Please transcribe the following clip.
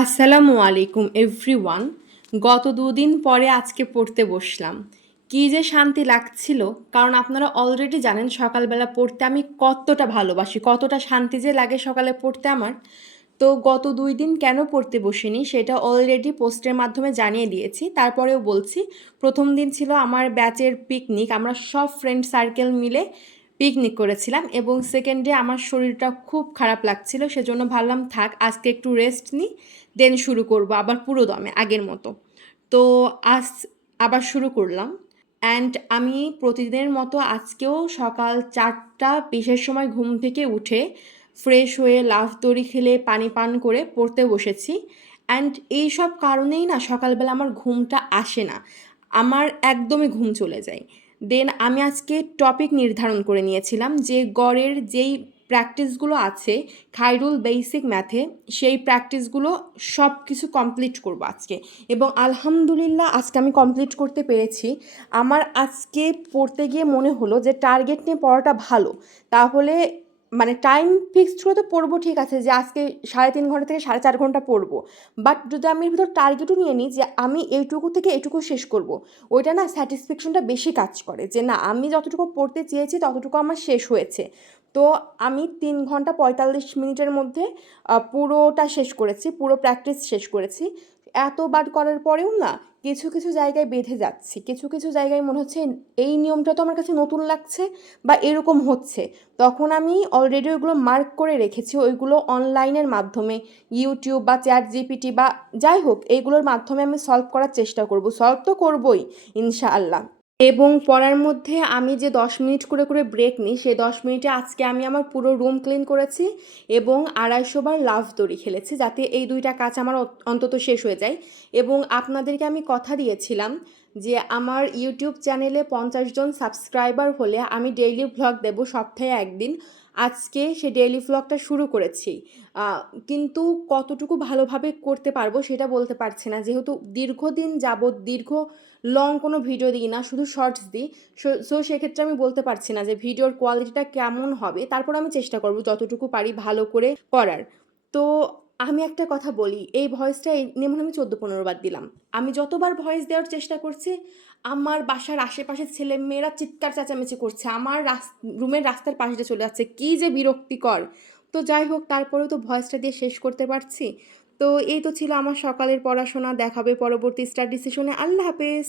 আসসালামু আলাইকুম এভরিওয়ান। গত দুদিন পরে আজকে পড়তে বসলাম। কী যে শান্তি লাগছিল, কারণ আপনারা অলরেডি জানেন সকালবেলা পড়তে আমি কতটা ভালোবাসি, কতটা শান্তি যে লাগে সকালে পড়তে আমার। তো গত ২ দিন কেন পড়তে বসিনি সেটা অলরেডি পোস্টের মাধ্যমে জানিয়ে দিয়েছি। তারপরেও বলছি, ১ম দিন ছিল আমার ব্যাচের পিকনিক। আমরা সব ফ্রেন্ড সার্কেল মিলে পিকনিক করেছিলাম এবং সেকেন্ড ডে আমার শরীরটা খুব খারাপ লাগছিল। সেজন্য ভাবলাম থাক আজকে একটু রেস্ট নিই, দেন শুরু করব আবার পুরো দমে আগের মতো। তো আজ আবার শুরু করলাম। অ্যান্ড আমি প্রতিদিনের মতো আজকেও সকাল ৪টা ২০-এর সময় ঘুম থেকে উঠে ফ্রেশ হয়ে লাফ দড়ি খেলে পানি পান করে পড়তে বসেছি। অ্যান্ড এইসব কারণেই না সকালবেলা আমার ঘুমটা আসে না, আমার একদমই ঘুম চলে যায়। দেন আমি আজকে টপিক নির্ধারণ করে নিয়েছিলাম যে গড়ের যেই প্র্যাকটিসগুলো আছে খাইরুল বেসিক ম্যাথে, সেই প্র্যাকটিসগুলো সব কিছু কমপ্লিট করব আজকে। এবং আলহামদুলিল্লাহ আজকে আমি কমপ্লিট করতে পেরেছি। আমার আজকে পড়তে গিয়ে মনে হলো যে টার্গেট নিয়ে পড়াটা ভালো। তাহলে মানে টাইম ফিক্সড করে তো পড়বো, ঠিক আছে যে আজকে ৩.৫ ঘন্টা থেকে ৪.৫ ঘন্টা পড়বো। বাট যদি আমি এর ভিতর টার্গেটও নিয়ে নিই যে আমি এইটুকু থেকে এটুকু শেষ করব, ওইটা না স্যাটিসফ্যাকশনটা বেশি কাজ করে যে না আমি যতটুকু পড়তে চেয়েছি ততটুকু আমার শেষ হয়েছে। তো আমি ৩ ঘন্টা ৪৫ মিনিটের মধ্যে পুরোটা শেষ করেছি, পুরো প্র্যাকটিস শেষ করেছি। এতবার করার পরেও না কিছু কিছু জায়গায় বেঁধে যাচ্ছি, কিছু কিছু জায়গায় মনে হচ্ছে এই নিয়মটা তো আমার কাছে নতুন লাগছে বা এরকম হচ্ছে। তখন আমি অলরেডি ওইগুলো মার্ক করে রেখেছি, ওইগুলো অনলাইনের মাধ্যমে ইউটিউব বা চ্যাট জিপিটি বা যাই হোক এইগুলোর মাধ্যমে আমি সলভ করার চেষ্টা করব, সলভ তো করবই ইনশাআল্লাহ। এবং পড়ার মধ্যে আমি যে ১০ মিনিট করে করে ব্রেক নিই, সেই ১০ মিনিটে আজকে আমি আমার পুরো রুম ক্লিন করেছি এবং ২৫০ বার লাফ দড়ি খেলেছি, যাতে এই ২টা কাজ আমার অন্তত শেষ হয়ে যায়। এবং আপনাদেরকে আমি কথা দিয়েছিলাম যে আমার ইউটিউব চ্যানেলে ৫০ জন সাবস্ক্রাইবার হলে আমি ডেইলি ভ্লগ দেব সপ্তাহে ১ দিন। আজকে সে ডেইলি ভ্লগটা শুরু করেছি। আ কিন্তু কতটুকু ভালোভাবে করতে পারবো সেটা বলতে পারছি না। যেহেতু দীর্ঘদিন যাবৎ লং কোনো ভিডিও দিই না, শুধু শর্টস দিই। সো সেক্ষেত্রে আমি বলতে পারছি না যে ভিডিওর কোয়ালিটিটা কেমন হবে। তারপর আমি চেষ্টা করব যতটুকু পারি ভালো করে করার। তো আমি একটা কথা বলি, এই ভয়েসটা নিয়ে মনে হয় আমি ১৪-১৫ বার দিলাম। আমি যতবার ভয়েস দেওয়ার চেষ্টা করছি, আমার বাসার আশেপাশের ছেলেমেয়েরা চিৎকার চেঁচামেচি করছে। আমার রুমের রাস্তার পাশ দিয়ে চলে যাচ্ছে। কী যে বিরক্তিকর! তো যাই হোক তারপরেও তো ভয়েসটা দিয়ে শেষ করতে পারছি। তো এই তো ছিল আমার সকালের পড়াশোনা। দেখা হবে পরবর্তী স্টাডি সেশনে। আল্লাহ হাফেজ।